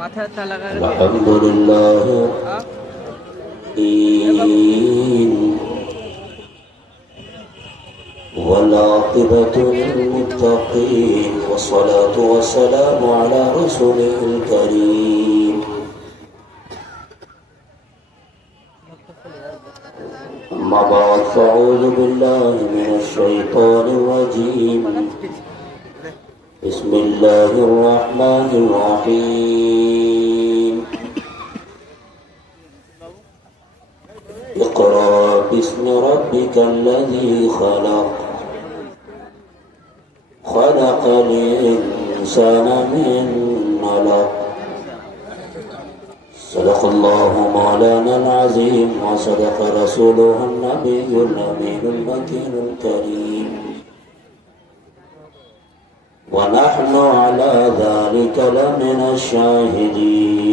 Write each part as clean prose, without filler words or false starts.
الحمد لله والعاقبة للمتقين والصلاة والسلام على رسوله الكريم أما بعد فأعوذ بالله من الشيطان الرجيم بسم الله الرحمن الرحيم اقرأ باسم ربك الذي خلق خلق الإنسان من علق صدق الله مولانا العظيم وصدق رسوله النبي الأمين المكين الكريم ونحن على ذلك لمن الشاهدين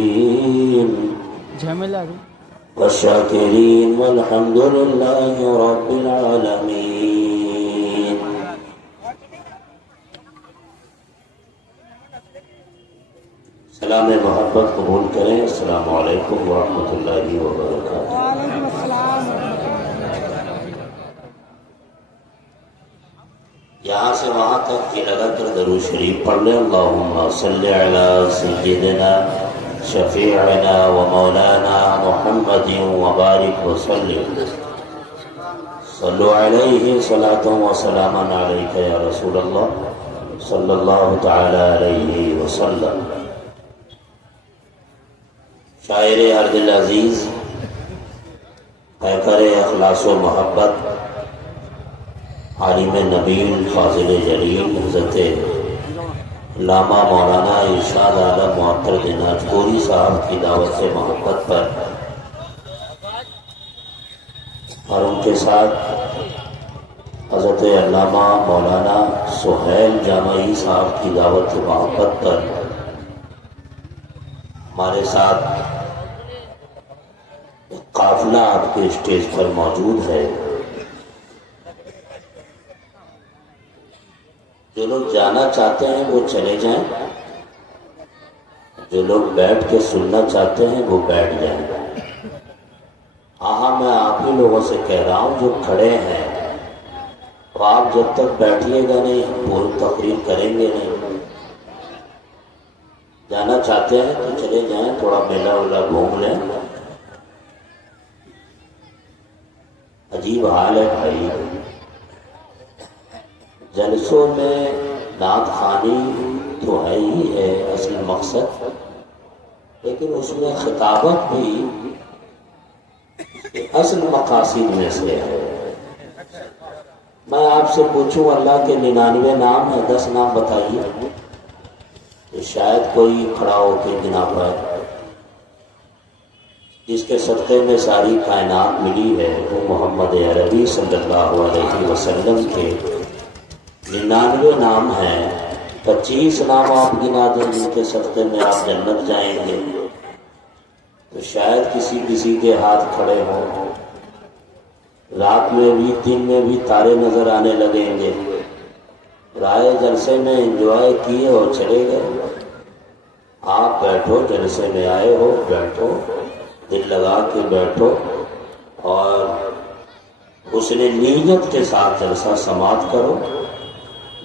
والشاكرين والحمد لله رب العالمين. سلام محبت قبول کریں. السلام علیکم ورحمۃ اللہ وبرکاتہ. وعلیکم السلام. یہاں سے وہاں تک کہ لگاتار درود شریف پڑھ لیں. اللہم صلی علی سیدنا شفیعنا و مولانا محمد وبارک وسلم. صلو علیہ صلاۃ و سلاما علیک یا رسول اللہ صلی اللہ تعالی علیہ وسلم. شاعر ارض العزیز پیکر اخلاص و محبت عالم نبیل فاضل جلیل حضرت علامہ مولانا ارشاد عالم معطر دیناجپوری صاحب کی دعوت سے محبت پر اور ان کے ساتھ حضرت علامہ مولانا سہیل جامعی صاحب کی دعوت سے محبت پر ہمارے ساتھ ایک قافلہ آپ کے اسٹیج پر موجود ہے. جو لوگ جانا چاہتے ہیں وہ چلے جائیں، جو لوگ بیٹھ کے سننا چاہتے ہیں وہ بیٹھ جائیں. ہاں میں آپ ہی لوگوں سے کہہ رہا ہوں جو کھڑے ہیں تو آپ جب تک بیٹھیے گا نہیں پوری تقریر کریں گے نہیں. جانا چاہتے ہیں تو چلے جائیں، تھوڑا میلہ ویلا گھوم لیں. عجیب حال ہے بھائی، جلسوں میں نعت خوانی تو ہے ہی ہے اصل مقصد، لیکن اس میں خطابت بھی اصل مقاصد میں سے ہے. میں آپ سے پوچھوں اللہ کے 99 نام ہے، 10 نام بتائیے. تو شاید کوئی کھڑا ہو کے گنا پائے. جس کے صدقے میں ساری کائنات ملی ہے وہ محمد عربی صلی اللہ علیہ وسلم کے 99 نام ہیں. 25 نام آپ گنا دیں جن کے صدقے میں آپ جنت جائیں گے. تو شاید کسی کے ہاتھ کھڑے ہوں. رات میں بھی دن میں بھی تارے نظر آنے لگیں گے. رائے جلسے میں انجوائے کیے اور چلے گئے. آپ بیٹھو، جلسے میں آئے ہو بیٹھو، دل لگا کے بیٹھو اور حسن نیت کے ساتھ جلسہ سماعت کرو.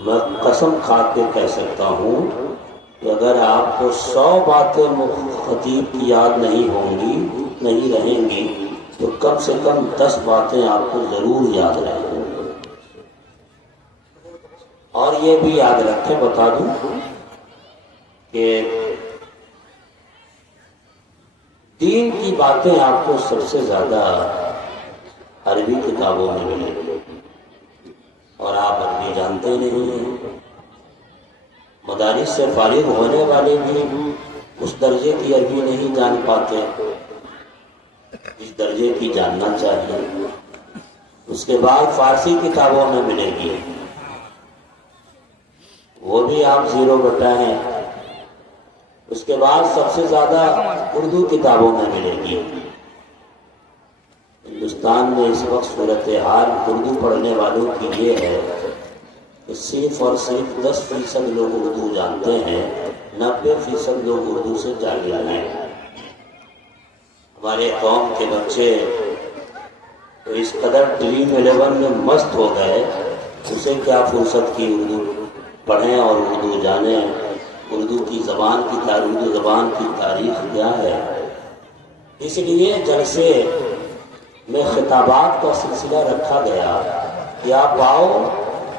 میں قسم کھا کے کہہ سکتا ہوں کہ اگر آپ کو 100 باتیں خطیب کی یاد نہیں رہیں گی تو کم سے کم 10 باتیں آپ کو ضرور یاد رہیں گی. اور یہ بھی یاد رکھیں، بتا دوں کہ دین کی باتیں آپ کو سب سے زیادہ عربی کتابوں میں ملیں گی اور آپ عربی جانتے نہیں ہیں. مدارس سے فارغ ہونے والے بھی اس درجے کی عربی نہیں جان پاتے جس درجے کی جاننا چاہیے. اس کے بعد فارسی کتابوں میں ملے گی، وہ بھی آپ 0 بٹا ہیں. اس کے بعد سب سے زیادہ اردو کتابوں میں ملے گی. ہندوستان میں اس وقت صورتحال اردو پڑھنے والوں کی یہ ہے کہ صرف اور صرف 10% لوگ اردو جانتے ہیں 90% لوگ اردو سے جاہل ہیں۔ ہمارے قوم کے بچے تو اس قدر ڈریم 11 میں مست ہو گئے، اسے کیا فرصت کی اردو پڑھیں اور اردو جانیں، اردو زبان کی تاریخ کیا ہے۔ اس لیے جلسے میں خطابات کا سلسلہ رکھا گیا کہ آپ آؤ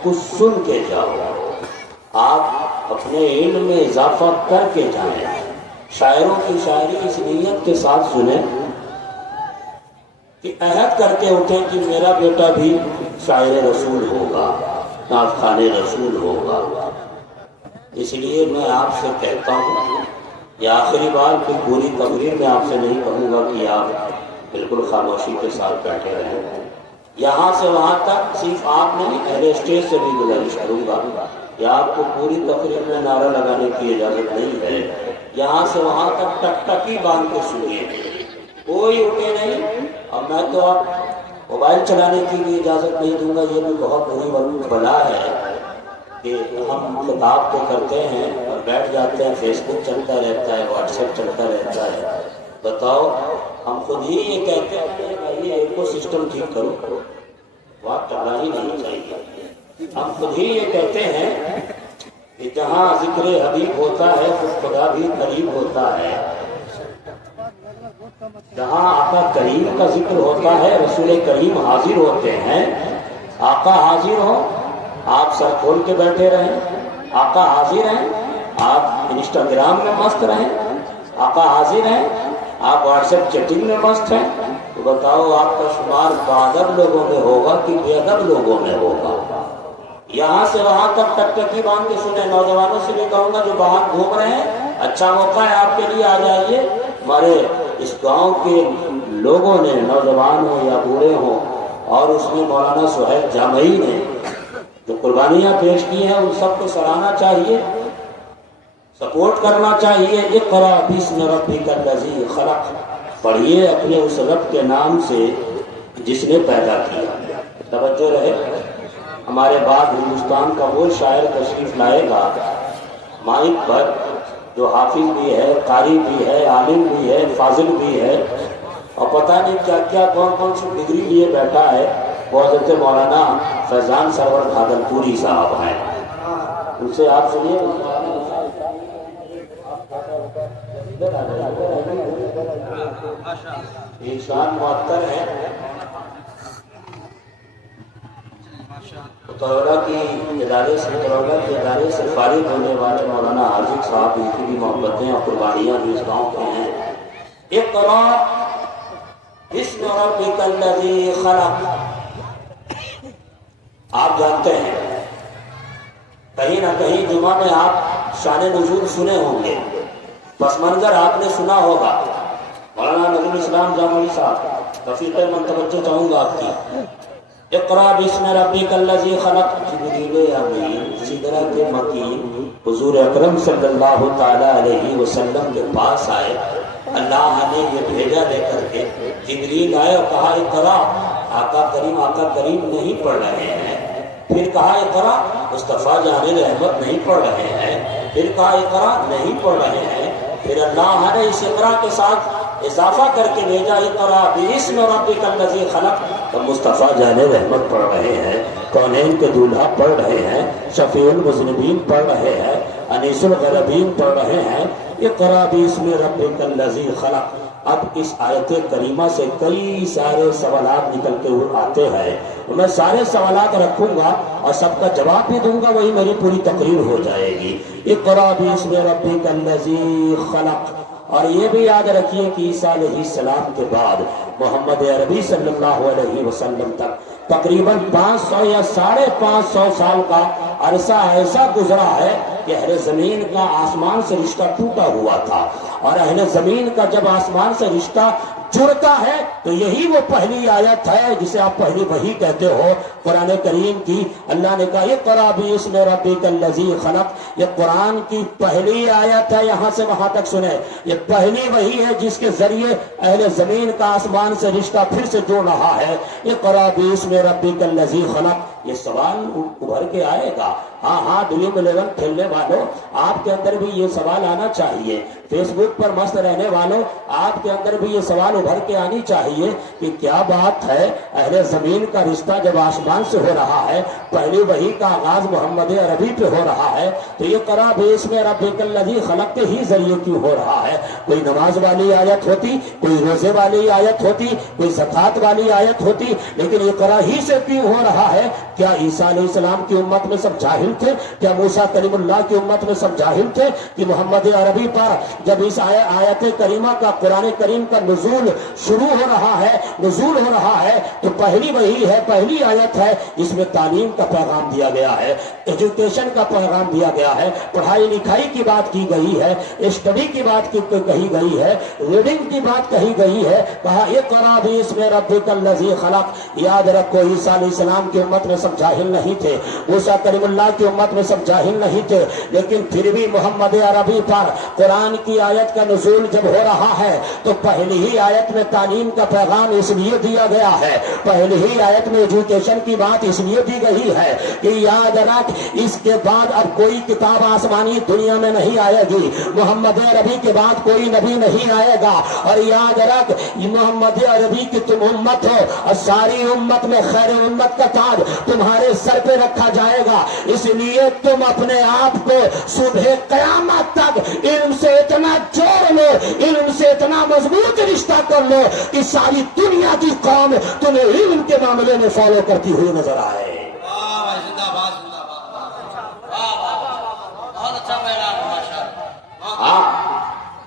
کچھ سن کے جاؤ، آپ اپنے علم میں اضافہ کر کے جائیں۔ شاعروں کی شاعری اس نیت کے ساتھ سنیں کہ عہد کر کے اٹھیں کہ میرا بیٹا بھی شاعر رسول ہوگا، نعت خوان رسول ہوگا۔ اس لیے میں آپ سے کہتا ہوں، یہ آخری بار پھر پوری تقریر میں آپ سے نہیں کہوں گا کہ آپ بالکل خاموشی کے ساتھ بیٹھے رہیں۔ یہاں سے وہاں تک صرف آپ نہیں، اہل اسٹیج سے بھی گزارش کروں گا کہ آپ کو پوری تقریر میں نعرہ لگانے کی اجازت نہیں ہے۔ یہاں سے وہاں تک ٹک ٹکی باندھ کے سنیے، کوئی اٹھے نہیں۔ اور میں تو اب موبائل چلانے کی بھی اجازت نہیں دوں گا، یہ بھی بہت بری بلا ہے کہ ہم خطاب تو کرتے ہیں اور بیٹھ جاتے ہیں، فیس بک چلتا رہتا ہے، واٹس ایپ چلتا رہتا ہے۔ بتاؤ، ہم خود ہی یہ کہتے ہیں کہ یہ ایکو سسٹم ٹھیک کرو، بات ٹکرا ہی نہیں چاہیے۔ ہم خود ہی یہ کہتے ہیں کہ جہاں ذکر حبیب ہوتا ہے خود خدا بھی قریب ہوتا ہے، جہاں آقا کریم کا ذکر ہوتا ہے رسول کریم حاضر ہوتے ہیں۔ آقا حاضر ہو، آپ سر کھول کے بیٹھے رہیں، آقا حاضر ہیں، آپ انسٹاگرام میں مست رہیں، آقا حاضر ہیں، آپ واٹس ایپ چیٹنگ میں مست ہیں، تو بتاؤ آپ کا شمار باادب لوگوں میں ہوگا کہ بے ادب لوگوں میں ہوگا۔ یہاں سے وہاں تک ٹک ٹکی باندھ کے سنیں۔ نوجوانوں سے بھی کہوں گا جو باہر گھوم رہے ہیں، اچھا موقع ہے آپ کے لیے، آ جائیے۔ ہمارے اس گاؤں کے لوگوں نے، نوجوان ہوں یا بوڑھے ہوں، اور اس میں مولانا سہیل جامعی نے جو قربانیاں پیش کی ہیں، ان سب کو سراہنا چاہیے، سپورٹ کرنا چاہیے۔ اقرأ باسم ربک الذی خلق، پڑھیے اپنے اس رب کے نام سے جس نے پیدا کیا۔ توجہ رہے، ہمارے بعد ہندوستان کا وہ شاعر تشریف لائے گا مائک پر جو حافظ بھی ہے، قاری بھی ہے، عالم بھی ہے، فاضل بھی ہے، اور پتہ نہیں کیا کیا کون کون سی ڈگری لیے بیٹھا ہے۔ وہ حضرت مولانا فیضان سرور بھاگلپوری صاحب ہیں، ان سے آپ سنیے۔ انسان معطر ہے۔ کروڑا کے ادارے سے فارغ ہونے والے مولانا عازق صاحب، ان کی بھی محبتیں اور قربانیاں بھی اس گاؤں کے ہیں۔ اقرأ باسم ربک الذی خلق، آپ جانتے ہیں کہیں نہ کہیں جمعہ میں آپ شان نزول سنے ہوں گے، پس منظر آپ نے سنا ہوگا۔ مولانا نظم الاسلام جامعی صاحب، رفیق من توجہ چاہوں گا آپ کی۔ اقرأ باسم ربک الذی خلق، جبریل امین سدرۃ مکین حضور اکرم صلی اللہ تعالی علیہ وسلم کے پاس آئے، اللہ نے یہ بھیجا لے کر کے۔ جبریل آئے اور کہا اقرأ، آقا کریم نہیں پڑھ رہے ہیں۔ پھر کہا اقرأ، مصطفیٰ جان رحمت نہیں پڑھ رہے ہیں۔ پھر کہا اقرأ، نہیں پڑھ رہے ہیں۔ پھر اللہ نے اس اقرأ کے ساتھ اضافہ کر کے بھیجا اقرأ باسم ربک الذی خلق، تو مصطفیٰ جان رحمت پڑھ رہے ہیں، کونین کے دولہا پڑھ رہے ہیں، شفیع المذنبین پڑھ رہے ہیں، انیس الغربین پڑھ رہے ہیں۔ اقرأ باسم ربک الذی خلق۔ اب اس آیت کریمہ سے کئی سارے سوالات نکل کے آتے ہیں، میں سارے سوالات رکھوں گا اور سب کا جواب بھی دوں گا، وہی میری پوری تقریر ہو جائے گی۔ اقرأ باسم ربک الذی خلق۔ اور یہ بھی یاد رکھیے کہ عیسیٰ علیہ السلام کے بعد محمد عربی صلی اللہ علیہ وسلم تک تقریباً 500 یا 550 سال کا عرصہ ایسا گزرا ہے کہ اہل زمین کا آسمان سے رشتہ ٹوٹا ہوا تھا، اور اہل زمین کا جب آسمان سے رشتہ جڑتا ہے تو یہی وہ پہلی آیت ہے جسے آپ پہلی وحی کہتے ہو قرآن کریم کی۔ اللہ نے کہا اقرأ باسم ربک الذی خلق، یہ قرآن کی پہلی آیت ہے، یہاں سے وہاں تک سنیں، یہ پہلی وحی ہے جس کے ذریعے اہل زمین کا آسمان سے رشتہ پھر سے جوڑ رہا ہے۔ اقرأ باسم ربک الذی خلق، یہ سوال ابھر کے آئے گا۔ ہاں ڈریم 11 کھیلنے والوں، آپ کے اندر بھی یہ سوال آنا چاہیے۔ فیس بک پر مست رہنے والوں، آپ کے اندر بھی یہ سوال ابھر کے آنی چاہیے کہ کیا بات ہے، اہل زمین کا رشتہ جب آسمان سے ہو رہا ہے، پہلی وحی کا آغاز محمد عربی پہ ہو رہا ہے، تو یہ قرأ باسم ربک الذی خلق کے ہی ذریعے کیوں ہو رہا ہے؟ کوئی نماز والی آیت ہوتی، کوئی روزے والی آیت ہوتی، کوئی زکات والی آیت ہوتی، لیکن یہ قرأ ہی سے کیوں ہو رہا ہے؟ کیا عیسیٰ علیہ السلام کی امت میں سب جاہل تھے؟ کیا موسیٰ کلیم اللہ کی امت میں سب جاہل تھے کہ محمد عربی پر جب اس آیت کریمہ کا، قرآن کریم کا نزول شروع ہو رہا ہے، نزول ہو رہا ہے، تو پہلی وحی ہے، پہلی آیت ہے، اس میں تعلیم کا پیغام دیا گیا ہے، ایجوکیشن کا پیغام دیا گیا ہے، پڑھائی لکھائی کی بات کی گئی ہے، اسٹڈی کی بات کہی گئی ہے، ریڈنگ کی بات کہی گئی ہے۔ کہا اقرأ باسم ربک الذی خلق۔ یاد رکھو عیسیٰ علیہ السلام کی امت میں سب جاہل نہیں تھے، موسیٰ کلیم اللہ کی امت میں سب جاہل نہیں تھے، لیکن پھر بھی محمد عربی پر قرآن کی آیت کا نزول جب ہو رہا ہے تو پہلی ہی آیت میں تعلیم کا پیغام اس لیے دیا گیا ہے، پہلی ہی آیت میں ایجوکیشن کی بات اس لیے دی گئی ہے کہ یاد رکھ اس کے بعد اب کوئی کتاب آسمانی دنیا میں نہیں آئے گی، محمد عربی کے بعد کوئی نبی نہیں آئے گا، اور یاد رکھ محمد عربی کی تم امت ہو اور ساری امت میں خیر امت کا تاج تمہارے سر پہ رکھا جائے گا، اس لیے تم اپنے آپ کو صبح قیامت تک علم سے اتنا جوڑ لو، علم سے اتنا مضبوط رشتہ کر لو کہ ساری دنیا کی قوم تمہیں علم کے معاملے میں فالو کرتی ہوئی نظر آئے۔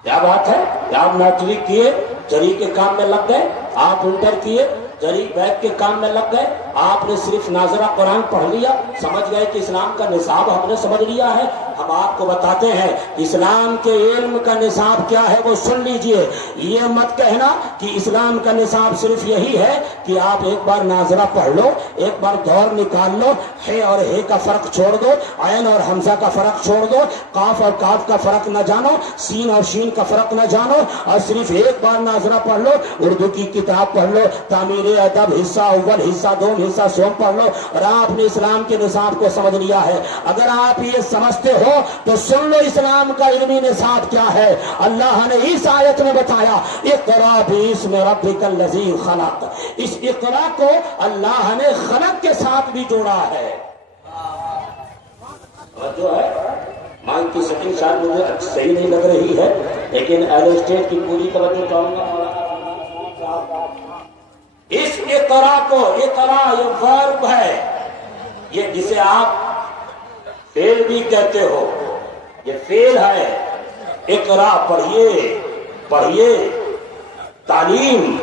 کیا بات ہے؟ کیا آپ میٹرک کیے، جری کے کام میں لگ گئے؟ آپ انٹر کیے، جری بیک کے کام میں لگ گئے؟ آپ نے صرف ناظرہ قرآن پڑھ لیا، سمجھ گئے کہ اسلام کا نصاب ہم نے سمجھ لیا ہے؟ ہم آپ کو بتاتے ہیں اسلام کے علم کا نصاب کیا ہے وہ سن لیجئے۔ یہ مت کہنا کہ اسلام کا نصاب صرف یہی ہے کہ آپ ایک بار ناظرہ پڑھ لو، ایک بار دور نکال لو، ہے اور ہے کا فرق چھوڑ دو، عین اور حمزہ کا فرق چھوڑ دو، قاف اور کاف کا فرق نہ جانو، سین اور شین کا فرق نہ جانو، اور صرف ایک بار ناظرہ پڑھ لو، اردو کی کتاب پڑھ لو، تعمیر ادب حصہ اول حصہ دوم حصہ سوم پڑھ لو، اور آپ نے اسلام کے نصاب کو سمجھ لیا ہے۔ اگر آپ یہ سمجھتے ہو تو سن لو اسلام کا علمی نصاب کیا ہے۔ اللہ نے اس آیت میں بتایا اقرأ باسم ربک الذی خلق، اس اقرأ کو اللہ نے خلق کے ساتھ بھی جوڑا ہے۔ جو ہے مائک کی سیٹنگ شاید مجھے صحیح نہیں لگ رہی ہے، لیکن اہل اسٹیج کی پوری توجہ چاہوں گا۔ اس اقرأ کو، اقرأ یہ ورب ہے، یہ جسے آپ فعل بھی کہتے ہو، یہ فعل ہے۔ اقرأ پڑھیے، پڑھیے، تعلیم،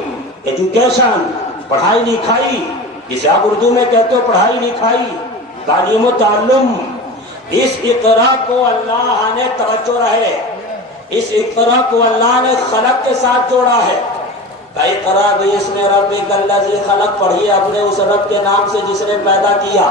ایجوکیشن، پڑھائی لکھائی، جسے آپ اردو میں کہتے ہو پڑھائی لکھائی، تعلیم و تعلم۔ اس اقرأ کو اللہ نے، توجہ رہے، اس اقرأ کو اللہ نے خلق کے ساتھ جوڑا ہے۔ اقرأ باسم ربک الذی خلق، پڑھیے اپنے اس رب کے نام سے جس نے پیدا کیا۔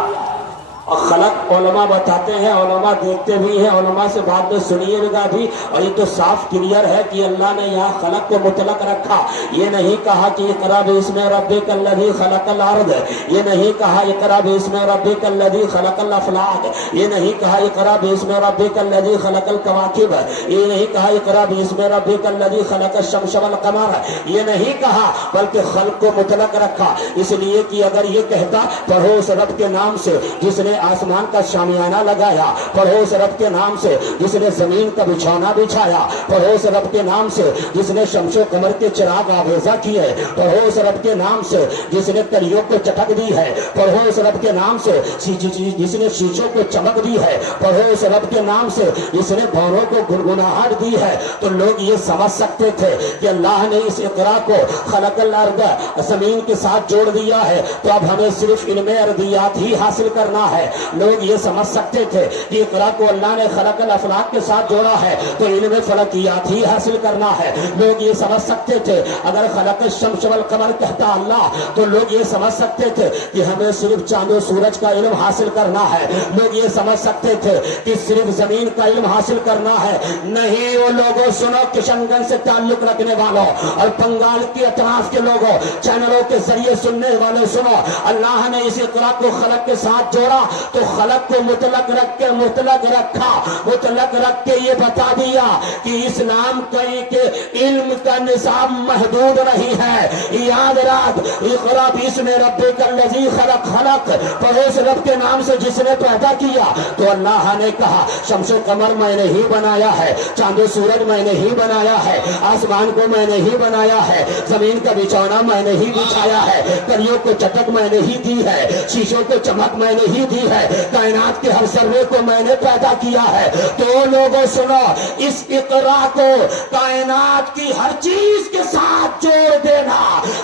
اور خلق علماء بتاتے ہیں، علماء دیکھتے بھی ہیں، علماء سے بعد میں سنیے گا بھی، اور یہ تو صاف کلیئر ہے کہ اللہ نے یہاں خلق کو مطلق رکھا۔ یہ نہیں کہا کہ اقرأ باسم ربک الذی خلق الارض، یہ نہیں کہا اقرأ باسم ربک الذی خلق الافلاک، یہ نہیں کہا اقرأ باسم ربک الذی خلق الکواکب، یہ نہیں کہا اقرأ باسم ربک الذی خلق الشمس والقمر، یہ نہیں کہا، بلکہ خلق کو مطلق رکھا، اس لیے کہ اگر یہ کہتا پڑھو اس رب کے نام سے جس نے آسمان کا شامیانہ لگایا، پڑھو اس رب کے نام سے جس نے زمین کا بچھونا بچھایا، پڑھو اس رب کے نام سے جس نے شمس و قمر کے چراغ آویزہ کیے، پڑھو اس رب کے نام سے جس نے تریوں کو چٹک دی ہے، پڑھو اس رب کے نام سے جس نے شیشوں کو چمک دی ہے، پڑھو اس رب کے نام سے جس نے بھونوں کو گنگناہٹ دی ہے، تو لوگ یہ سمجھ سکتے تھے کہ اللہ نے اس اقرأ کو خلق الارض، زمین کے ساتھ جوڑ دیا ہے، تو اب ہمیں صرف علم ارضیات ہی حاصل کرنا ہے، ہے. لوگ یہ سمجھ سکتے تھے کہ اقرا کو اللہ نے خلق الافلاق کے ساتھ جوڑا ہے تو علم فلکیات ہی حاصل کرنا ہے. لوگ یہ سمجھ سکتے تھے اگر خلق الشمس والقمر کہتا اللہ تو لوگ یہ سمجھ سکتے تھے کہ ہمیں صرف چاند و سورج کا علم حاصل کرنا ہے. لوگ یہ سمجھ سکتے تھے کہ صرف زمین کا علم حاصل کرنا ہے. نہیں، وہ لوگوں سنو، کشن گنج سے تعلق رکھنے والوں اور بنگال کے اطراف کے لوگوں، چینلوں کے ذریعے سننے والے سنو، اللہ نے اس اقرا کو خلق کے ساتھ جوڑا تو خلق کو مطلق رکھ کے مطلق رکھا، مطلق رکھ کے یہ بتا دیا کہ اسلام کے علم کا نصاب محدود نہیں ہے. یاد رات اقرا باسم ربک الذی خلق، خلق پروس رب کے نام سے جس نے پیدا کیا. تو اللہ نے کہا شمس و قمر میں نے ہی بنایا ہے، چاند و سورج میں نے ہی بنایا ہے، آسمان کو میں نے ہی بنایا ہے، زمین کا بچھونا میں نے ہی بچھایا ہے، کلیوں کو چٹک میں نے ہی دی ہے، شیشوں کو چمک میں نے ہی دی ہے، کائنات کے ہر ذرے کو میں نے پیدا کیا ہے. تو لوگوں سنو، اس اقرا کو کائنات کی ہر چیز کے ساتھ جوڑ دینا.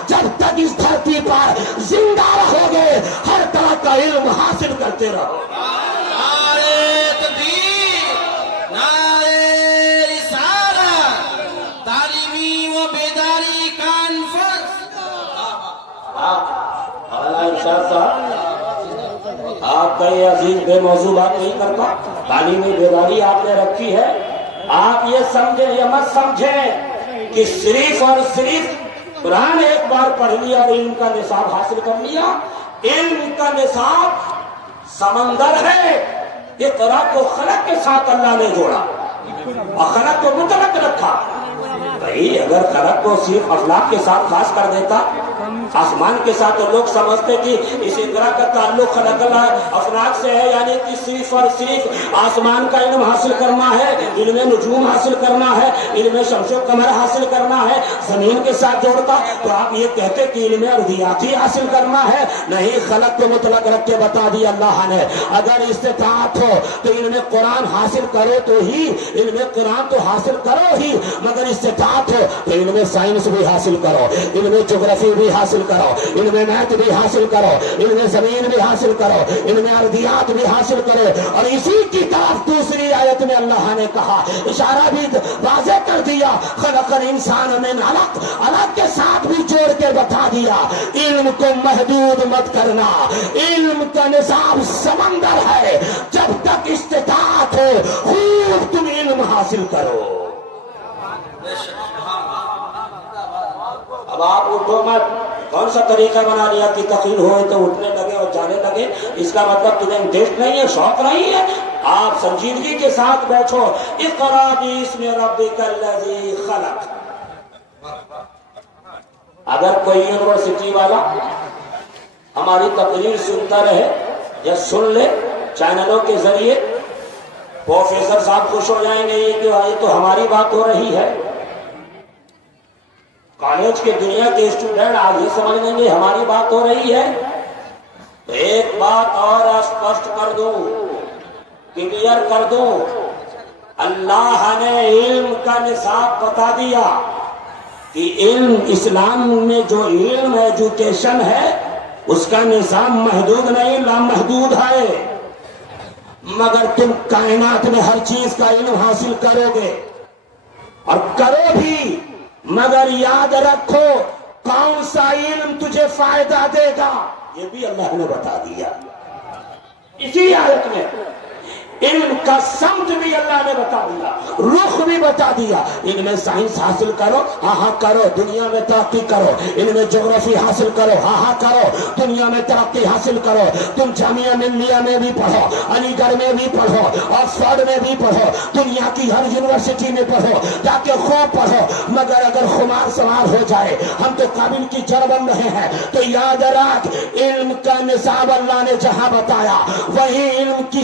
جب تک اس دھرتی پر زندہ رہو گے ہر طرح کا علم حاصل کرتے رہو. آپ کا یہ عزیز بے موضوع بات نہیں کرتا، تعلیمی بیداری آپ نے رکھی ہے. آپ یہ سمجھیں، یہ مت سمجھیں کہ صرف اور صرف قرآن ایک بار پڑھ لیا اور علم کا نصاب حاصل کر لیا. علم کا نصاب سمندر ہے. اقرا کو خلق کے ساتھ اللہ نے جوڑا اور خلق کو مطلق رکھا. بھائی اگر خلق کو صرف افلاق کے ساتھ خاص کر دیتا، آسمان کے ساتھ، تو لوگ سمجھتے کہ اس اقرا کا تعلق خلق افلاق سے ہے، یعنی کہ صرف اور صرف آسمان کا علم حاصل کرنا ہے، علم نجوم حاصل کرنا ہے، علم شمس و قمر حاصل کرنا ہے. زمین کے ساتھ جوڑتا تو آپ یہ کہتے کہ علم ارضیات ہی حاصل کرنا ہے. نہیں، خلق کو مطلق رکھ کے بتا دیا اللہ نے. اگر استطاعت ہو تو علم قرآن حاصل کرو تو ہی، علم قرآن تو حاصل کرو ہی، مگر استطاعت ہو تو علم سائنس بھی حاصل کرو، علم جغرافی بھی حاصل کرو، علم میتھ بھی حاصل کرو، علم زمین بھی حاصل کرو، علم ارضیات بھی حاصل کرو. اور اسی کی طرف دوسری آیت میں اللہ نے کہا، اشارہ بھی واضح کر دیا، خلق الانسان من علق، علق کے ساتھ بھی جوڑ کے بتا دیا علم کو محدود مت کرنا. علم کا نصاب سمندر ہے. جب تک استطاعت ہو خوب تم علم حاصل کرو. اب آپ اٹھو مت. کون سا طریقہ بنا لیا کہ تقریر ہوئے تو اٹھنے لگے اور جانے لگے؟ اس کا مطلب تمہیں انٹرسٹ نہیں ہے، شوق نہیں ہے. آپ سنجیدگی کے ساتھ بیٹھو. اقرا باسم ربک الذی خلق. اگر کوئی یونیورسٹی والا ہماری تقریر سنتا رہے یا سن لے چینلوں کے ذریعے، پروفیسر صاحب خوش ہو جائیں گے یہ تو ہماری بات ہو رہی ہے. کالج کے دنیا کے اسٹوڈنٹ آج یہ سمجھ لیں گے ہماری بات ہو رہی ہے. تو ایک بات اور اسپشٹ کر دوں، کلیئر کر دوں، اللہ نے علم کا نصاب بتا دیا کہ علم اسلام میں جو علم ایجوکیشن ہے اس کا نظام محدود نہیں، لامحدود ہے. مگر تم کائنات میں ہر چیز کا علم حاصل کرو گے اور کرو بھی، مگر یاد رکھو کون سا علم تجھے فائدہ دے گا یہ بھی اللہ نے بتا دیا. اسی آیت میں علم کا سمت بھی اللہ نے بتا دیا، رخ بھی بتا دیا. علم سائنس حاصل کرو، ہاں ہاں کرو، دنیا میں ترقی کرو. علم جغرافی حاصل کرو، ہاں ہاں کرو، دنیا میں ترقی حاصل کرو. تم جامعہ ملیہ میں بھی پڑھو، علی گڑھ میں بھی پڑھو، آکسفورڈ میں بھی پڑھو، دنیا کی ہر یونیورسٹی میں پڑھو، تاکہ خوب پڑھو. مگر اگر خمار سوار ہو جائے، ہم تو قابل کی جڑ بن رہے ہیں، تو یاد رکھ علم کا نصاب اللہ نے جہاں بتایا وہی علم کی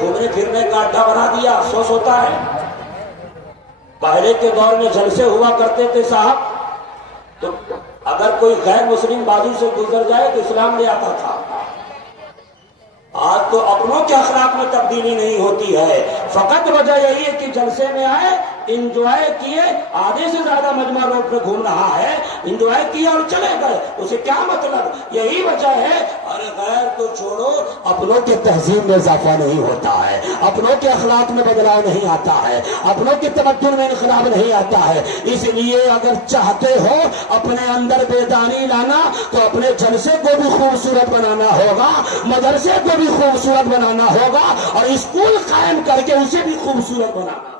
گھومنے پھرنے کا اڈا بنا دیا، افسوس ہوتا ہے۔ پہلے کے دور میں جلسے ہوا کرتے تھے صاحب، تو اگر کوئی غیر مسلم بازو سے گزر جائے تو اسلام لے آتا تھا۔ آج تو اپنوں کے اخلاق میں تبدیلی نہیں ہوتی ہے، فقط وجہ یہی ہے کہ جلسے میں آئے، انجوائے کیے، آدھے سے زیادہ مجمع روڈ پہ گھوم رہا ہے، انجوائے کیا اور چلے گئے، اسے کیا مطلب؟ یہی وجہ ہے۔ ارے غیر کو چھوڑو، اپنوں کے تہذیب میں اضافہ نہیں ہوتا ہے، اپنوں کے اخلاق میں بدلاؤ نہیں آتا ہے، اپنوں کے تمدن میں انقلاب نہیں آتا ہے۔ اس لیے اگر چاہتے ہو اپنے اندر بیداری لانا تو اپنے جلسے کو بھی خوبصورت بنانا ہوگا، مدرسے کو بھی خوبصورت بنانا ہوگا، اور اسکول قائم کر کے اسے بھی خوبصورت بنانا۔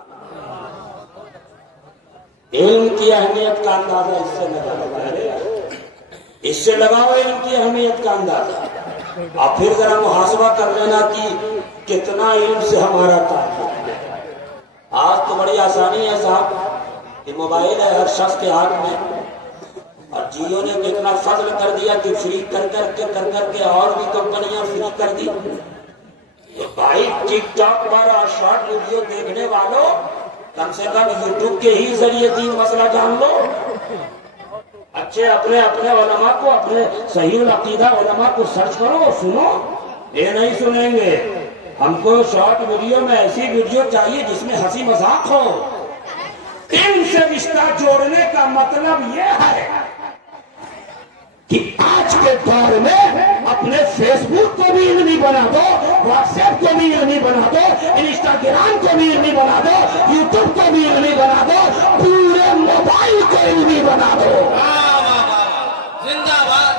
علم کی اہمیت کا اندازہ اس سے لگاؤ، اس سے لگاؤ علم کی اہمیت کا اندازہ۔ اور پھر ذرا محاسبہ کر لینا کہ کتنا علم سے ہمارا تعلق ہے۔ آج تو بڑی آسانی ہے صاحب کہ موبائل ہے ہر شخص کے ہاتھ میں، اور جیو نے کتنا فضل کر دیا کہ فری کر کے اور بھی کمپنیاں فری کر دی۔ بھائی ٹک ٹاک پر اور شارٹ ویڈیو دیکھنے والوں، کم سے کم یوٹیوب کے ہی ذریعے دین مسئلہ جان لو۔ اچھے اپنے علماء کو، اپنے صحیح العقیدہ علماء کو سرچ کرو، سنو۔ یہ نہیں سنیں گے، ہم کو شارٹ ویڈیو میں ایسی ویڈیو چاہیے جس میں ہنسی مذاق ہو۔ ان سے رشتہ جوڑنے کا مطلب یہ ہے کہ آج کے دور میں اپنے فیس بک کو بھی علمی بنا دو، واٹس ایپ کو بھی علمی بنا دو، انسٹاگرام کو بھی علمی بنا دو، یوٹیوب کو بھی علمی بنا دو، پورے موبائل کو علمی بنا دو۔ زندہ باد،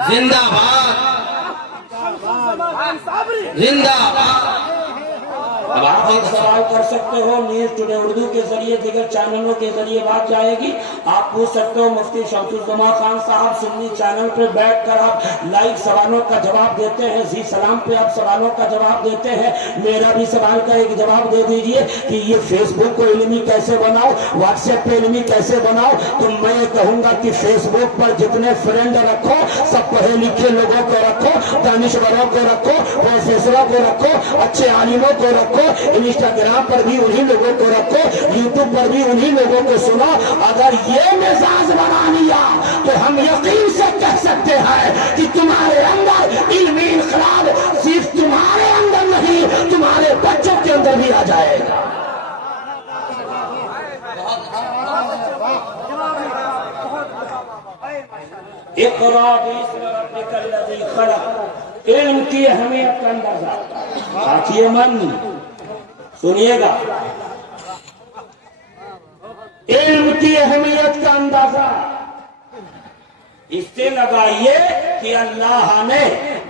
زندہ باد، زندہ باد۔ اب آپ ایک سوال کر سکتے ہو، نیوز ٹوڈے اردو کے ذریعے، دیگر چینلوں کے ذریعے بات جائے گی۔ آپ پوچھ سکتے ہو مفتی شمس الزمان خان صاحب سنی چینل پہ بیٹھ کر آپ لائیو سوالوں کا جواب دیتے ہیں، زی سلام پہ آپ سوالوں کا جواب دیتے ہیں۔ میرا بھی سوال کا ایک جواب دے دیجئے کہ یہ فیس بک کو علمی کیسے بناؤ، واٹس ایپ پہ علمی کیسے بناؤ؟ تو میں یہ کہوں گا کہ فیس بک پر جتنے فرینڈ رکھو سب پڑھے لکھے لوگوں کو رکھو، دانشوروں کو رکھو، پروفیسروں کو رکھو، اچھے عالموں کو رکھو، انسٹاگرام پر بھی انہی لوگوں کو رکھو، یوٹیوب پر بھی انہی لوگوں کو سنو۔ اگر یہ مزاج بنا لیا تو ہم یقین سے کہہ سکتے ہیں کہ تمہارے اندر علمی انقلاب صرف تمہارے اندر نہیں، تمہارے بچوں کے اندر بھی آ جائے گا۔ اقرأ باسم ربک الذی خلق، علم کی اہمیت کا اندازہ۔ ساتھیو من سنیے گا، علم کی اہمیت کا اندازہ اس سے لگائیے کہ اللہ نے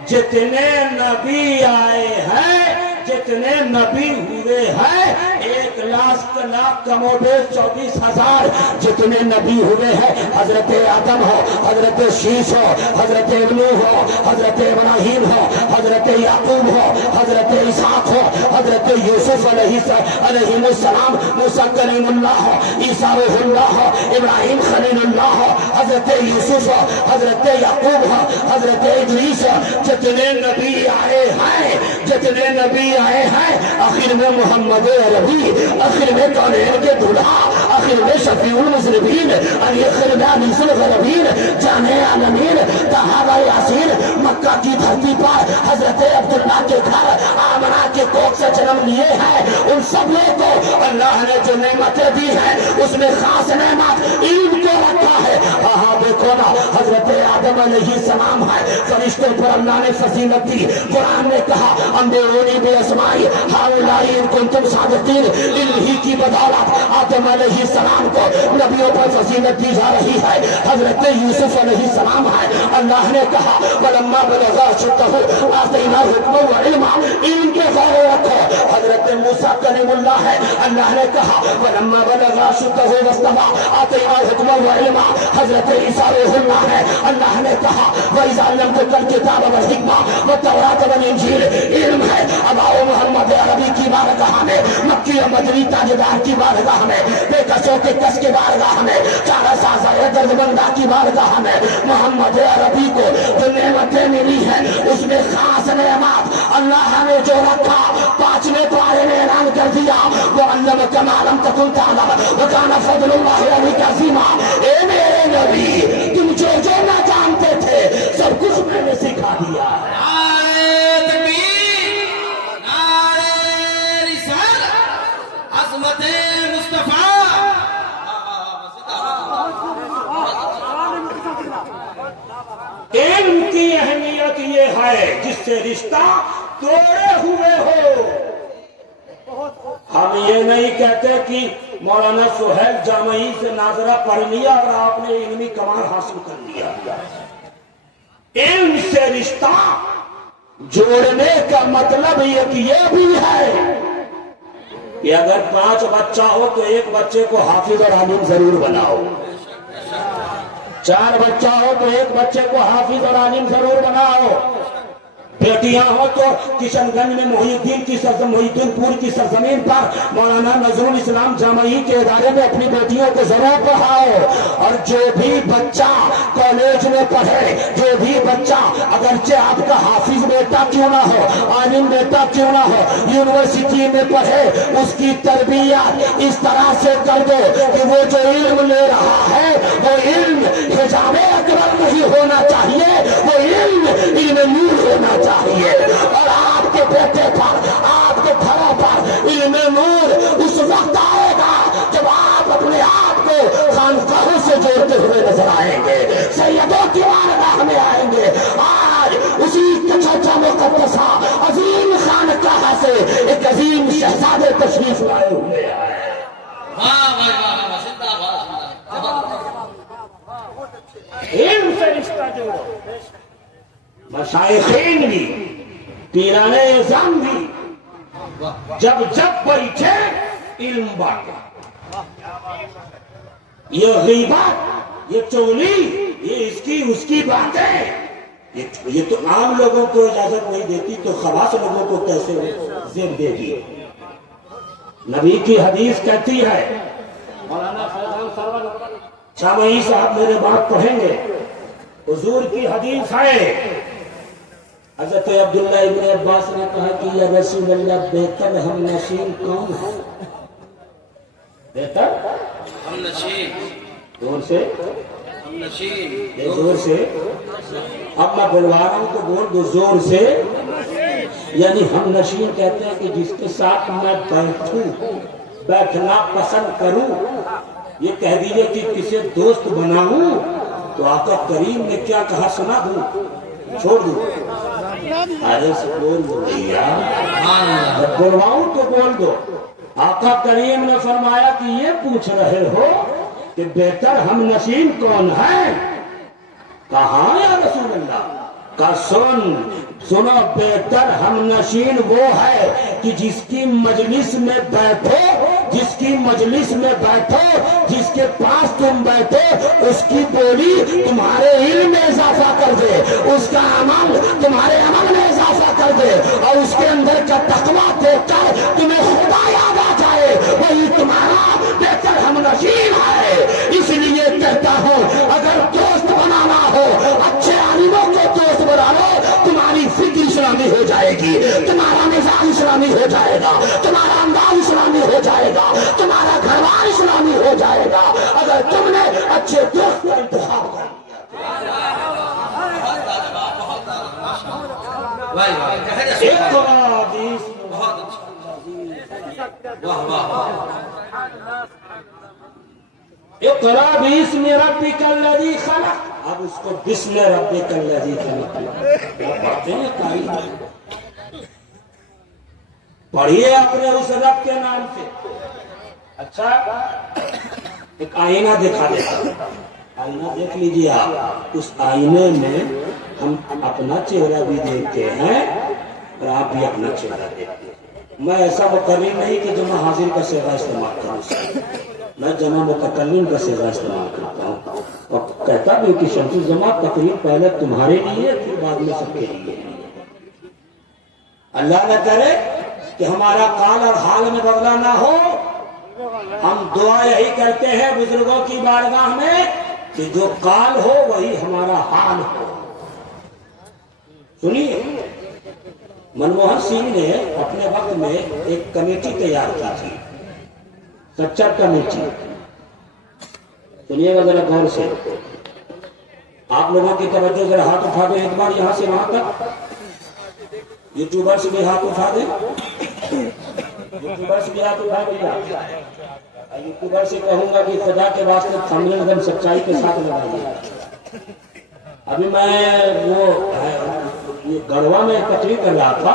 جتنے نبی آئے ہیں، جتنے نبی ہوئے ہیں، 1,00,000 کم و بیش 24,000 جتنے نبی ہوئے ہیں، حضرت آدم ہو، حضرت شیش ہو، حضرت نوح ہو، حضرت ابراہیم ہو، حضرت یعقوب ہو، حضرت اسحاق ہو، حضرت یوسف علیہ السلام، موسیٰ کلیم اللہ ہو، عیسیٰ روح اللہ ہو، ابراہیم خلیل اللہ ہو، حضرت یوسف ہو، حضرت یعقوب ہو، حضرت ادریس ہو، جتنے نبی آئے ہیں، جتنے نبی آئے ہیں، آخر میں محمد عربی، آخر میں کونین کے دلہا، آخر میں شفیع المذنبین، آخر میں انیس الغربین، جامع عالمین، طہارہ یاسین، مکہ کی دھرتی پر حضرت عبداللہ کے گھر آمنہ کے کوکھ سے جنم لیے ہیں۔ ان سب لوگوں کو اللہ نے جو نعمتیں دی ہیں اس میں خاص نعمت علم کو رکھا ہے۔ ہاں دیکھو نا، حضرت آدم علیہ السلام ہے، فرشتوں پر اللہ نے فضیلت دی۔ قرآن نے کہا انبئونی باسماء ہؤلاء ان کنتم صادقین، علم ہی کی بدولت آدم علیہ السلام کو نبیوں پر فضیلت دی جا رہی ہے۔ حضرت یوسف علیہ السلام ہے، اللہ نے کہا ولما بلغ اشدہ آتیناہ حکما وعلما، علم کے غور رکھو۔ حضرت موسیٰ کلیم اللہ ہے، اللہ نے کہا ولما بلغ اشدہ واستوى آتیناہ حکما وعلما۔ حضرت عیسیٰ روح اللہ ہے، اللہ نے کہا وَإِذْ عَلَّمْتُكَ الْكِتَابَ وَالْحِکمَةَ وَالتَّوْرَاةَ وَالْإِنجیل، علم ہے. اب آؤ محمد عربی کی بارگاہ میں, مکی و مدنی تاجدار کی بارگاہ میں, بے کسوں کے کس کی بارگاہ میں, چارہ سازہ درد بندہ کی بارگاہ میں, محمد عربی کو جو نعمتیں ملی ہیں اس میں خاص نعمت اللہ نے جو رکھا 5ویں پارے میں اعلان کر دیا, وہ علم کما لم تکن تعلم وکان فضل اللہ علیک عظیما. اے میرے نبی, تم جو جو نہ جانتے تھے سب کچھ میں نے سکھا دیا ہے. نعرہ تکبیر, نعرہ رسالت, عظمت مصطفیٰ. علم کی اہمیت یہ ہے جس سے رشتہ توڑے ہوئے ہو. ہم یہ نہیں کہتے کہ مولانا سہیل جامعی سے ناظرہ پڑھ لیا اور آپ نے علمی کمال حاصل کر لیا. علم سے رشتہ جوڑنے کا مطلب یہ بھی ہے کہ اگر 5 بچہ ہو تو ایک بچے کو حافظ اور عالم ضرور بناؤ, 4 بچہ ہو تو ایک بچے کو حافظ اور عالم ضرور بناؤ. بیٹیاں ہو تو کشن گنج میں محی الدین پور کی سرزمین پر مولانا نظر الاسلام جامعی کے ادارے میں اپنی بیٹیوں کو ضرور پڑھاؤ. اور جو بھی بچہ کالج میں پڑھے, جو بھی بچہ اگرچہ آپ کا حافظ بیٹا کیوں نہ ہو, عالم بیٹا کیوں نہ ہو, یونیورسٹی میں پڑھے, اس کی تربیت اس طرح سے کر دو کہ وہ جو علم لے رہا ہے وہ علم حجاب اکبر نہیں ہونا چاہیے, وہ علم نور ہونا چاہیے. اور آپ کے بیٹے پر, آپ کے گھروں پر علم نور اس وقت آئے گا جب آپ اپنے آپ کو خانقاہوں سے جوڑتے ہوئے نظر آئیں گے, سیدوں کی بارگاہ میں آئیں گے. آج اسی کچوچا مقدسہ عظیم خانقاہ سے ایک عظیم شہزادے تشریف لائے ہوئے ہیں. علم سے رشتہ جوڑو. مشائخین بھی, پیران اعظم بھی جب بیٹھے علم بانٹا. یہ غیبت, یہ چغلی, یہ اس کی باتیں یہ تو عام لوگوں کو اجازت نہیں دیتی تو خواص لوگوں کو کیسے زیر دے گی. نبی کی حدیث کہتی ہے, مولانا فیضان سرور جامعی صاحب میرے بات پڑھیں گے, حضور کی حدیث ہے, حضرت عبداللہ ابن عباس نے کہا کہ یا رسول اللہ بہتر ہم نشین کون ہے؟ بہتر ہم نشین, زور سے, ہم نشین, زور سے. اب میں بلوا رہا ہوں تو بول دو زور سے. یعنی ہم نشین کہتے ہیں کہ جس کے ساتھ میں بیٹھوں, بیٹھنا پسند کروں. یہ کہہ دیجئے کہ کسی دوست بناؤں تو آقا کریم نے کیا کہا سنا دوں, چھوڑ دوں؟ ارے بول دو بھیا, بلواؤں تو بول دو. آقا کریم نے فرمایا کہ یہ پوچھ رہے ہو کہ بہتر ہم نشین کون ہے؟ کہاں یا رسول اللہ؟ کا سنو, بہتر ہم نشین وہ ہے کہ جس کی مجلس میں بیٹھو, جس کی مجلس میں بیٹھو, جس کے پاس تم بیٹھو, اس کی بولی تمہارے علم میں اضافہ کر دے, اس کا عمل تمہارے عمل میں اضافہ کر دے, اور اس کے اندر کا تقویٰ دیکھ کر تمہیں خدا یاد آ جائے, وہی تمہارا بہتر ہم نشین ہے. اس لیے کہتا ہوں اگر دوست بنانا ہو اچھے عالموں کو دوست بنا لو, تمہاری فکر اسلامی ہو جائے گی, تمہارا مزاج اسلامی ہو جائے گا, تمہارا انداز اسلامی ہو جائے گا, تمہارا گھر بار اسلامی ہو جائے گا اگر تم نے اچھے دوست کا انتخاب کر اقرا باسم ربک الذی خلق. اب اس کو بسم ربک الذی خلق پڑھتے ہیں, تاریخ پڑھیے اپنے اس رب کے نام سے. اچھا ایک آئینہ دکھا دیتا ہوں, آئینہ دیکھ لیجیے آپ. اس آئینے میں ہم اپنا چہرہ بھی دیکھتے ہیں اور آپ بھی اپنا چہرہ دیکھتے ہیں. میں ایسا مقرر نہیں کہ جمع حاضر کا صیغہ استعمال کروں, میں جمع متکلم کا صیغہ استعمال کرتا ہوں اور کہتا بھی کہ شمس الزمان تقریر پہلے تمہارے لیے پھر بعد میں سب کے لیے. اللہ نہ کرے کہ ہمارا قال اور حال میں بدلہ نہ ہو. ہم دعا یہی کرتے ہیں بزرگوں کی بارگاہ میں کہ جو قال ہو وہی ہمارا حال ہو. سنیے، منموہن سنگھ نے اپنے وقت میں ایک کمیٹی تیار کی تھی، سچر کمیٹی. سنیے گا ذرا غور سے، آپ لوگوں کی توجہ ذرا ہاتھ اٹھا دیں ایک بار یہاں سے وہاں تک. یوٹیوبرس بھی ہاتھ اٹھا دیں، یوٹیوبرس بھی ہاتھ اٹھا دیں. یوٹیوبر سے کہوں گا کہ خدا کے واسطے تھمبنیل ایک دم سچائی کے ساتھ لگائیے. ابھی میں وہ گڑھوا میں تقریر کر رہا تھا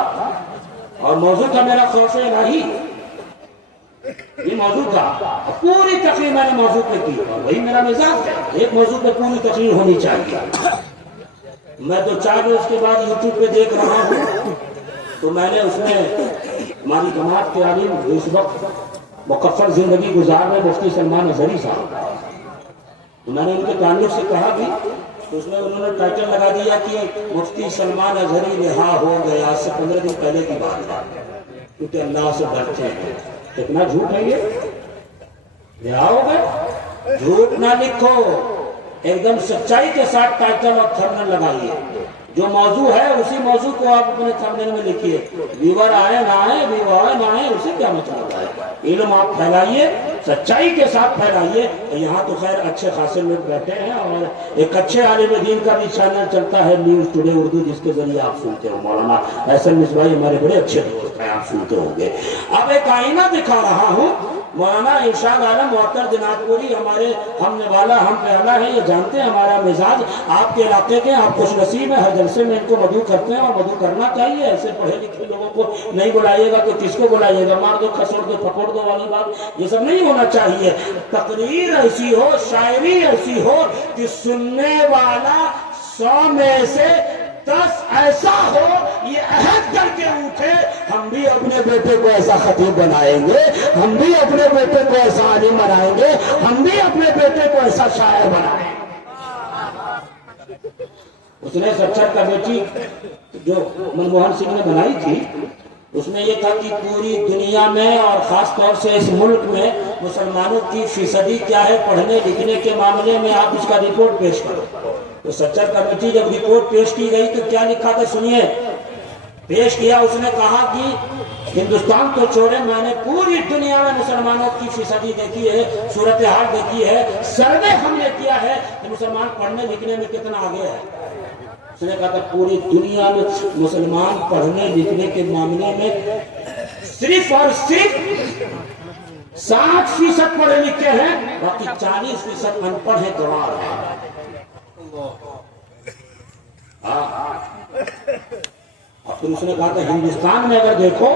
اور موضوع تھا میرا خوف الہی. یہ موضوع تھا، پوری تقریر میں نے موضوع پہ کی اور وہی میرا مزاج ہے، ایک موضوع پہ پوری تقریر ہونی چاہیے. میں تو 4 روز کے بعد یوٹیوب پہ دیکھ رہا ہوں تو میں نے اس میں ہماری جماعت کے عالم اس وقت مکفر زندگی گزار رہے مفتی سلمان اظہری صاحب، تو میں نے ان کے تعلق سے کہا بھی تو اس میں انہوں نے ٹائٹل لگا دیا کہ مفتی سلمان اظہری رہا ہو گیا. آج سے 15 دن پہلے کی بات ہے، کیونکہ اللہ سے ڈرتے ہیں. کتنا جھوٹ ہے یہ، رہا ہو گئے. جھوٹ نہ لکھو، ایک دم سچائی کے ساتھ ٹائٹل اور تھمبنیل لگائیے. جو موضوع ہے اسی موضوع کو آپ اپنے تھمبنیل میں لکھیے. ویور آئے نہ آئے، ویور نہ آئے، اسے کیا مطلب ہے. علم آپ پھیلائیے، سچائی کے ساتھ پھیلائیے. یہاں تو خیر اچھے خاصے لوگ بیٹھے ہیں اور ایک اچھے عالم دین کا بھی چینل چلتا ہے نیوز ٹوڈے اردو، جس کے ذریعے آپ سنتے ہو. مولانا احسن مصباحی ہمارے بڑے اچھے دوست ہیں، آپ سنتے ہوں گے. اب ایک آئینہ دکھا رہا ہوں. مولانا ارشاد عالم معطر دینات پوری ہمارے ہم نوالا ہم پیالہ ہیں، یہ جانتے ہیں ہمارا مزاج آپ کے علاقے کے. آپ خوش نصیب ہیں، ہر جلسے میں ان کو مدعو کرتے ہیں اور مدعو کرنا چاہیے. ایسے پڑھے لکھے لوگوں کو نہیں بلائیے گا تو کس کو بلائیے گا. مار دو کھسوڑ دو پکوڑ دو والی بات یہ سب نہیں ہونا چاہیے. تقریر ایسی ہو، شاعری ایسی ہو کہ سننے والا 100 میں سے 10 ایسا ہو یہ عہد کر کے اٹھے ہم بھی اپنے بیٹے کو ایسا خطیب بنائیں گے، ہم بھی اپنے بیٹے کو ایسا عالم بنائیں گے، ہم بھی اپنے بیٹے کو ایسا شاعر بنائیں گے. اس نے سچر کمیٹی جو منموہن سنگھ نے بنائی تھی اس میں یہ تھا کہ پوری دنیا میں اور خاص طور سے اس ملک میں مسلمانوں کی فیصدی کیا ہے پڑھنے لکھنے کے معاملے میں، آپ اس کا رپورٹ پیش کرو. تو سچر کمیٹی جب رپورٹ پیش کی گئی تو کیا لکھا تھا سنیے. پیش کیا، اس نے کہا کہ ہندوستان تو چھوڑے، میں نے پوری دنیا میں مسلمانوں کی فیصدی دیکھی ہے، صورتحال دیکھی ہے، سروے ہم نے کیا ہے کہ مسلمان پڑھنے لکھنے میں کتنا آگے ہے. اس نے کہا تھا پوری دنیا میں مسلمان پڑھنے لکھنے کے معاملے میں صرف اور صرف 60% پڑھے لکھے ہیں، باقی 40% ان پڑھ ہیں، گوار ہیں. اب پھر اس نے کہا کہ ہندوستان میں اگر دیکھو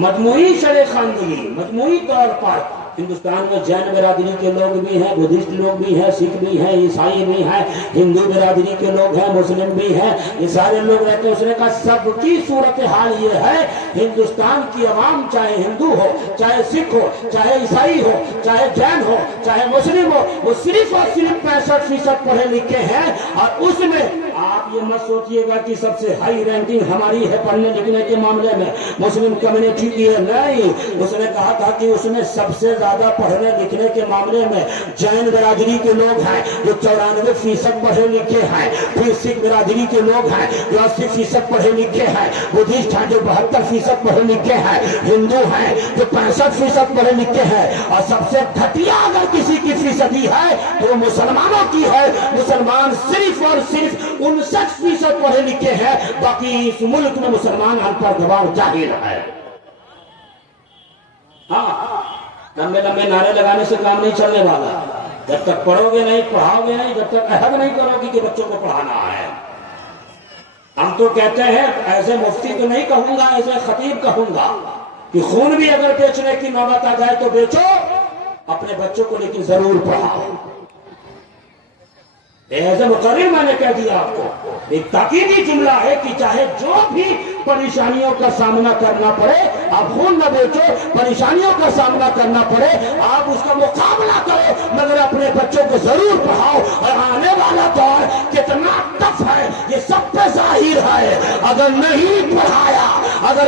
مجموعی شرح خواندگی مجموعی طور پر ہندوستان میں جین برادری کے لوگ بھی ہیں، بدھسٹ لوگ بھی ہیں، سکھ بھی ہیں، عیسائی بھی ہیں، ہندو برادری کے لوگ ہیں، مسلم بھی ہیں، یہ سارے لوگ رہتے ہیں. اس نے کہا سب کی صورتحال یہ ہے ہندوستان کی عوام چاہے ہندو ہو، چاہے سکھ ہو، چاہے عیسائی ہو، چاہے جین ہو، چاہے مسلم ہو، وہ صرف اور صرف 65% پڑھے لکھے ہیں. اور اس میں آپ یہ مت سوچئے گا کہ سب سے ہائی رینکنگ ہماری ہے پڑھنے لکھنے کے معاملے میں، مسلم کمیونٹی کی ہے، نہیں. اس نے کہا تھا کہ اس میں سب سے زیادہ پڑھنے لکھنے کے معاملے میں جین برادری کے لوگ ہیں جو 94% پڑھے لکھے ہیں، پھر سکھ برادری کے لوگ ہیں جو 80% پڑھے لکھے ہیں، بدھسٹ ہیں جو 72% پڑھے لکھے ہیں، ہندو ہیں جو 65% پڑھے لکھے ہیں. اور سب سے گھٹیا اگر کسی کی فیصدی ہے تو وہ مسلمانوں کی ہے. مسلمان صرف اور صرف 59% پڑھے لکھے ہیں، باقی اس ملک میں مسلمان ان پڑھ گوار جاہل ہے. ہاں، لمبے لمبے نعرے لگانے سے کام نہیں چلنے والا. جب تک پڑھو گے نہیں، پڑھاؤ گے نہیں، جب تک عہد نہیں کرو گے کہ بچوں کو پڑھانا ہے. ہم تو کہتے ہیں ایسے مفتی تو نہیں کہوں گا، ایسے خطیب کہوں گا کہ خون بھی اگر بیچنے کی نوبت آ جائے تو بیچو اپنے بچوں کو، لیکن ضرور پڑھاؤ. ایسے مقرر میں نے کہہ دیا آپ کو، ایک تاکیدی جملہ ہے کہ چاہے جو بھی پریشانیوں کا سامنا کرنا پڑے آپ خون نہ بیچو، پریشانیوں کا سامنا کرنا پڑے آپ اس کا مقابلہ کرو، مگر اپنے بچوں کو ضرور پڑھاؤ. اور آنے والا دور کتنا ٹف ہے یہ سب پہ ظاہر ہے. اگر نہیں پڑھایا، اگر